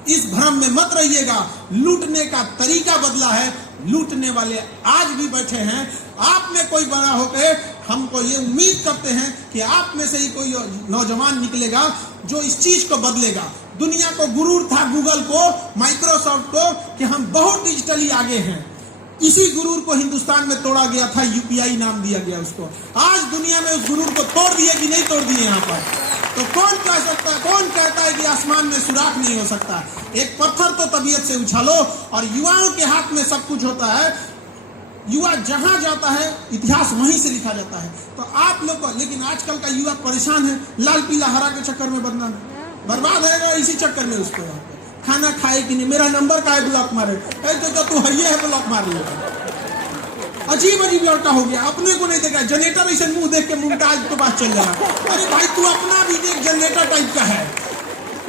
इस भ्रम में मत रहिएगा, लूटने का तरीका बदला है, लूटने वाले आज भी बैठे हैं। आप में कोई बड़ा होकर हमको ये उम्मीद करते हैं कि आप में से ही कोई नौजवान निकलेगा जो इस चीज को बदलेगा। दुनिया को गुरूर था, गूगल को, माइक्रोसॉफ्ट को, कि हम बहुत डिजिटली आगे हैं। इसी गुरूर को हिंदुस्तान में तोड़ा गया था, UPI नाम दिया गया उसको। आज दुनिया में उस गुरूर को तोड़ दिए कि नहीं तोड़ दिए? यहाँ पर तो कौन कह सकता है, कौन कहता है कि आसमान में सुराख नहीं हो सकता? एक पत्थर तो तबीयत से उछालो। और युवाओं के हाथ में सब कुछ होता है। युवा जहां जाता है, इतिहास वहीं से लिखा जाता है। तो आप लोग को, लेकिन आजकल का युवा परेशान है, लाल पीला हरा के चक्कर में बर्बाद है, इसी चक्कर में उसको खाना खाए कि नहीं, मेरा नंबर का है ब्लॉक मारे, तो तू है ब्लॉक मार लिया। अजीब अजीब लड़का हो गया, अपने को नहीं देखा, जनरेटर ऐसे मुंह देख के मुमताज के पास चल रहा। अरे भाई, तू अपना भी देख, जनरेटर टाइप का है।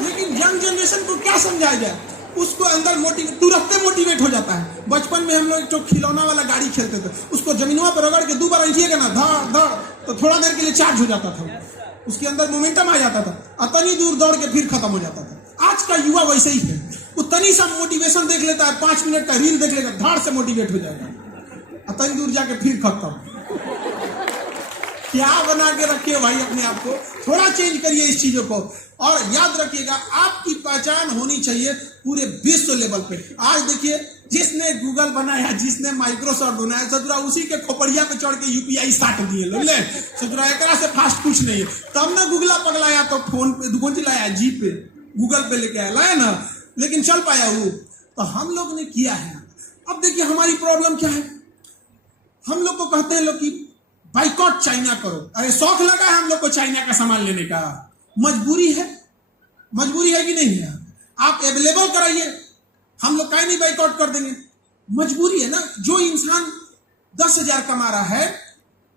लेकिन यंग जनरेशन को क्या समझाया जाए? उसको अंदर तुरंत मोटिवेट हो जाता है। बचपन में हम लोग जो खिलौना वाला गाड़ी खेलते थे, उसको जमीनों पर रगड़ के 2 बार ऐठिएगा ना, धड़ धड़, तो थोड़ा देर के लिए चार्ज हो जाता था, उसके अंदर मोमेंटम आ जाता था, अतनी दूर दौड़ के फिर खत्म हो जाता था। आज का युवा वैसे ही है, उतनी सा मोटिवेशन देख लेता है, 5 मिनट का रील देख लेगा, धड़ से मोटिवेट हो जाएगा, अतनी दूर जाके फिर खत्म। क्या बना के रखिए भाई अपने आप को, थोड़ा चेंज करिए इस चीजों को। और याद रखिएगा, आपकी पहचान होनी चाहिए पूरे विश्व लेवल पे। आज देखिए, जिसने गूगल बनाया, जिसने माइक्रोसॉफ्ट बनाया, ससुरा उसी के खोपड़िया पे चढ़ के UPI साट दिए लोग, ससुरा एकरा से फास्ट कुछ नहीं है। तब ना गूगला पगलाया तो फोन पे दुकान चलाया, जी पे, गूगल पे लेके आया, लाया ना, लेकिन चल पाया वो। तो हम लोग ने किया है। अब देखिए हमारी प्रॉब्लम क्या है, हम लोग को कहते हैं लोग कि बाइकॉट चाइना करो। अरे शौक लगा है हम लोग को चाइना का सामान लेने का, मजबूरी है, मजबूरी है कि नहीं है? आप अवेलेबल कराइए, हम लोग काहे नहीं बाइकआउट कर देंगे? मजबूरी है ना। जो इंसान 10,000 कमा रहा है,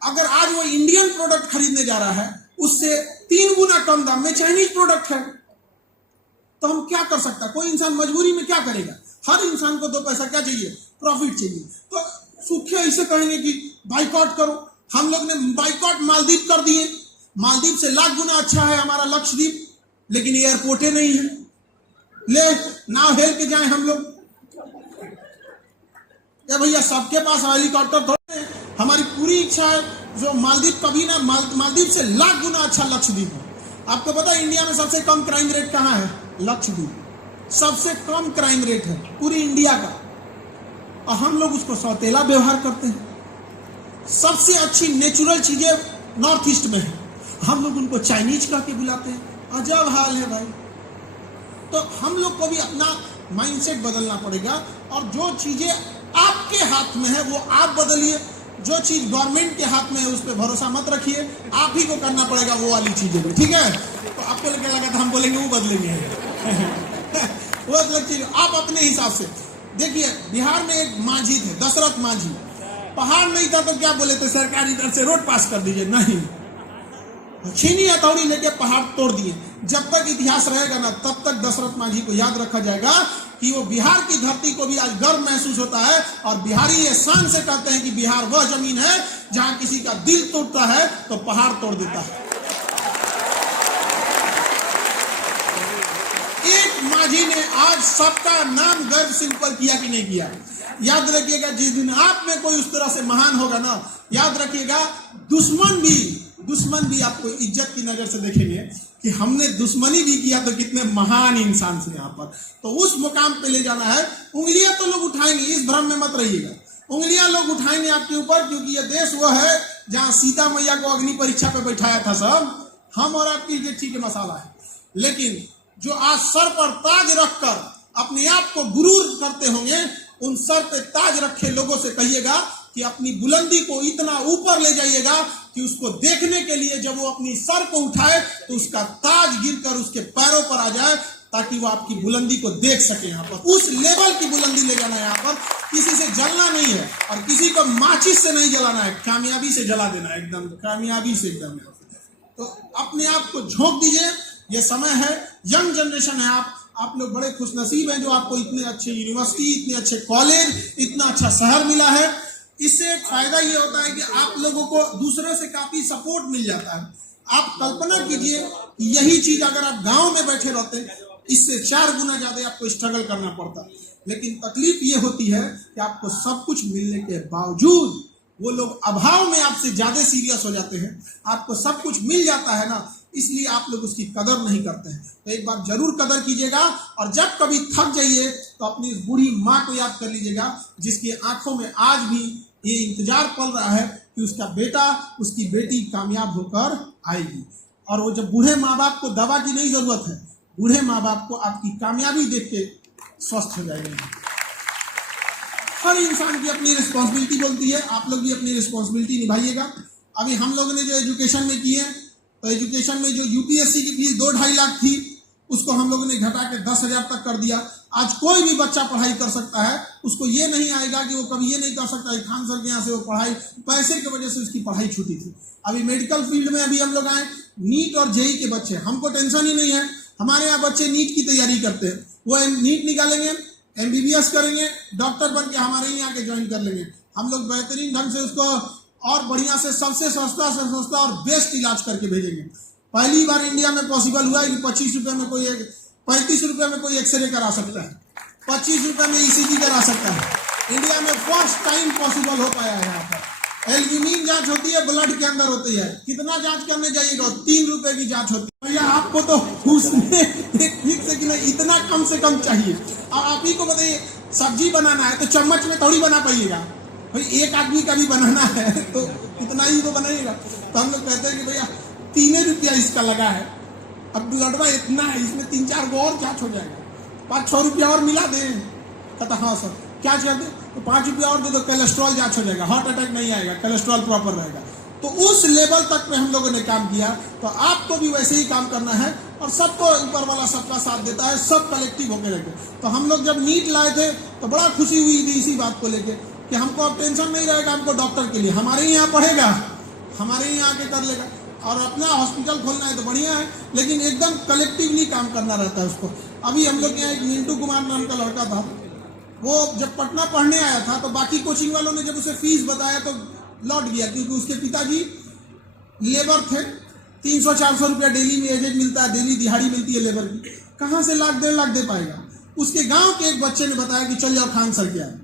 अगर आज वो इंडियन प्रोडक्ट खरीदने जा रहा है, उससे 3 गुना कम दाम में चाइनीज प्रोडक्ट है, तो हम क्या कर सकता है? कोई इंसान मजबूरी में क्या करेगा? हर इंसान को 2 पैसा क्या चाहिए? प्रॉफिट चाहिए। तो सूखे ऐसे कहेंगे कि बाइकआउट करो। हम लोग ने बाइकआउट मालदीव कर दिए। मालदीव से लाख गुना अच्छा है हमारा लक्षद्वीप, लेकिन एयरपोर्टे नहीं है। ले नाव हेल के जाए हम लोग? या भैया सबके पास हेलीकॉप्टर थोड़े हैं। हमारी पूरी इच्छा है जो मालदीव कभी ना, मालदीव से लाख गुना अच्छा लक्षद्वीप है। आपको पता है इंडिया में सबसे कम क्राइम रेट कहाँ है? लक्षद्वीप। सबसे कम क्राइम रेट है पूरी इंडिया का, और हम लोग उसको सौतेला व्यवहार करते हैं। सबसे अच्छी नेचुरल चीजें नॉर्थ ईस्ट में है, हम लोग उनको चाइनीज कह के बुलाते हैं। अजब हाल है भाई। तो हम लोग को भी अपना माइंडसेट बदलना पड़ेगा, और जो चीजें आपके हाथ में है वो आप बदलिए। जो चीज गवर्नमेंट के हाथ में है उस पर भरोसा मत रखिए, आप ही को करना पड़ेगा वो वाली चीजें भी, ठीक है? तो आपको क्या लगा था हम बोलेंगे वो बदलेंगे? वो अलग चीज, आप अपने हिसाब से देखिए बिहार में एक मांझी थे, दशरथ मांझी। पहाड़ नहीं था तो क्या बोले थे, सरकार इधर से रोड पास कर दीजिए, नहीं, छीनी हथौड़ी लेके पहाड़ तोड़ दिए। जब तक इतिहास रहेगा ना तब तक दशरथ मांझी को याद रखा जाएगा कि वो बिहार की धरती को भी आज गर्व महसूस होता है, और बिहारी ये शान से कहते हैं कि बिहार वह जमीन है जहां किसी का दिल टूटता है तो पहाड़ तोड़ देता है। एक मांझी ने आज सबका नाम गर्व से ऊपर किया कि नहीं किया। याद रखिएगा, जिस दिन आप में कोई उस तरह से महान होगा ना, याद रखिएगा दुश्मन भी आपको इज्जत की नजर से देखेंगे कि हमने दुश्मनी भी किया तो कितने महान इंसान से यहाँ पर। तो उस मुकाम पे ले जाना है। उंगलियां तो लोग उठाएंगे, इस भ्रम में मत रहिएगा, उंगलियां लोग उठाएंगे आपके ऊपर, क्योंकि ये देश वह है जहां सीता मैया को अग्नि परीक्षा पे बैठाया था सब, हम और आपकी इज्जत ठीक मसाला है। लेकिन जो आज सर पर ताज रखकर अपने आप को गुरूर करते होंगे, उन सर पे ताज रखे लोगों से कहिएगा कि अपनी बुलंदी को इतना ऊपर ले जाइएगा कि उसको देखने के लिए जब वो अपनी सर को उठाए तो उसका ताज गिरकर उसके पैरों पर आ जाए, ताकि वो आपकी बुलंदी को देख सके। यहाँ पर उस लेवल की बुलंदी ले जाना है। यहाँ पर किसी से जलना नहीं है और किसी को माचिस से नहीं जलाना है, कामयाबी से जला देना है, एकदम कामयाबी से एकदम। तो अपने आप को झोंक दीजिए, ये समय है, यंग जनरेशन है, आप लोग बड़े खुशनसीब हैं जो आपको इतने अच्छे यूनिवर्सिटी, इतने अच्छे कॉलेज, इतना अच्छा शहर मिला है। इससे एक फायदा ये होता है कि आप लोगों को दूसरे से काफी सपोर्ट मिल जाता है। आप कल्पना कीजिए यही चीज अगर आप गांव में बैठे रहते, इससे 4 गुना ज्यादा आपको स्ट्रगल करना पड़ता। लेकिन तकलीफ ये होती है कि आपको सब कुछ मिलने के बावजूद वो लोग अभाव में आपसे ज्यादा सीरियस हो जाते हैं। आपको सब कुछ मिल जाता है ना, इसलिए आप लोग उसकी कदर नहीं करते हैं। तो एक बार जरूर कदर कीजिएगा, और जब कभी थक जाइए तो अपनी इस बूढ़ी माँ को याद कर लीजिएगा, जिसकी आंखों में आज भी ये इंतजार पल रहा है कि उसका बेटा, उसकी बेटी कामयाब होकर आएगी। और वो जब बूढ़े माँ बाप को दवा की नहीं जरूरत है, बूढ़े माँ बाप को आपकी कामयाबी देख के स्वस्थ हो जाएंगे। हर इंसान की अपनी रिस्पॉन्सिबिलिटी बोलती है, आप लोग भी अपनी रिस्पॉन्सिबिलिटी निभाइएगा। अभी हम लोगों ने जो एजुकेशन में की है, तो एजुकेशन में जो यूपीएससी की फीस 2-2.5 लाख थी, उसको हम लोगों ने घटा के 10,000 तक कर दिया। आज कोई भी बच्चा पढ़ाई कर सकता है, उसको ये नहीं आएगा कि वो कभी ये नहीं कर सकता है खान सर के यहाँ से वो पढ़ाई, पैसे की वजह से उसकी पढ़ाई छूटी थी। अभी मेडिकल फील्ड में अभी हम लोग आए, नीट और जेई के बच्चे, हमको टेंशन ही नहीं है। हमारे यहाँ बच्चे नीट की तैयारी करते हैं, वो नीट निकालेंगे, एमबीबीएस करेंगे, डॉक्टर बन के हमारे ही आके ज्वाइन कर लेंगे। हम लोग बेहतरीन ढंग से उसको और बढ़िया से सबसे सस्ता से सस्ता और बेस्ट इलाज करके भेजेंगे। पहली बार इंडिया में पॉसिबल हुआ है कि 25 रुपए में कोई 35 रुपए में कोई एक्सरे करा सकता है, 25 रुपए में ईसीजी करा सकता है। इंडिया में फर्स्ट टाइम पॉसिबल हो पाया है। यहाँ पर एल्ब्यूमिन जांच होती है, ब्लड के अंदर होती है। कितना जांच करने जाइएगा, 3 रुपए की जांच होती है। भैया आपको तो उसमें एक ठीक से कि नहीं, इतना कम से कम चाहिए। और आप ही को बताइए, सब्जी बनाना है तो चम्मच में थोड़ी बना पाइएगा भाई, एक आदमी का भी बनाना है तो इतना ही तो बनाइएगा। तो हम लोग कहते हैं कि भैया 3 रुपया इसका लगा है, अब ब्लडवा इतना है, इसमें 3-4 गो और जांच हो जाएगा, 5-6 रुपया और मिला दे। कहता हाँ सर, क्या कर दे, तो 5 रुपया और दे दो, कोलेस्ट्रॉल जांच हो जाएगा, हार्ट अटैक नहीं आएगा, कोलेस्ट्रॉल प्रॉपर रहेगा। तो उस लेवल तक पे हम लोगों ने काम किया। तो आपको भी वैसे ही काम करना है, और सबको ऊपर वाला सबका साथ देता है, सब कलेक्टिव होकर रखे। तो हम लोग जब नीट लाए थे तो बड़ा खुशी हुई थी इसी बात को लेके कि हमको अब टेंशन नहीं रहेगा, हमको डॉक्टर के लिए हमारे ही यहाँ पढ़ेगा, हमारे ही यहाँ आके कर लेगा। और अपना हॉस्पिटल खोलना है तो बढ़िया है, लेकिन एकदम कलेक्टिवली काम करना रहता है उसको। अभी हम लोग यहाँ एक मिंटू कुमार नाम का लड़का था, वो जब पटना पढ़ने आया था तो बाकी कोचिंग वालों ने जब उसे फीस बताया तो लौट गया, क्योंकि उसके पिताजी लेबर थे। 300-400 रुपया डेली में एजेंट मिलता है, डेली दिहाड़ी मिलती है लेबर की, कहाँ से 1-1.5 लाख दे पाएगा। उसके गांव के एक बच्चे ने बताया कि चल जाओ खान सर के यहाँ।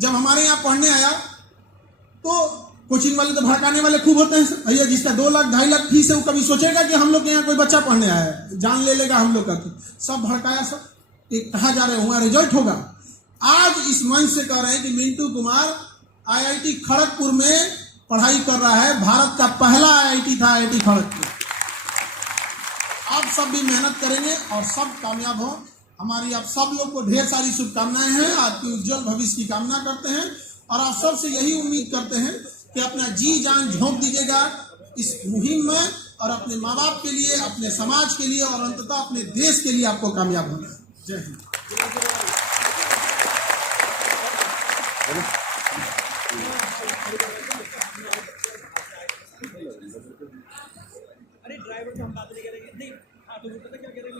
जब हमारे यहाँ पढ़ने आया तो कोचिंग वाले तो भड़काने वाले खूब होते हैं, भैया जिसका 2 लाख 2.5 लाख फीस है वो कभी सोचेगा कि हम लोग के यहाँ कोई बच्चा पढ़ने आया है, जान ले लेगा हम लोग का। सब भड़काया, सब एक कहा जा रहे हैं वहां रिजल्ट होगा। आज इस मंच से कह रहे हैं कि मिंटू कुमार IIT खड़गपुर में पढ़ाई कर रहा है, भारत का पहला IIT था IIT खड़गपुर। आप सब भी मेहनत करेंगे और सब कामयाब हो। हमारी आप सब लोग को ढेर सारी शुभकामनाएं हैं, आपके उज्जवल भविष्य की कामना करते हैं, और आप सबसे यही उम्मीद करते हैं कि अपना जी जान झोंक दीजिएगा इस मुहिम में, और अपने माँ बाप के लिए, अपने समाज के लिए, और अंततः अपने देश के लिए आपको कामयाब होना है। जय हिंद। अरे ड्राइवर को हम बात नहीं करेंगे नहीं। हाँ तो वो पता क्या कह रहे हैं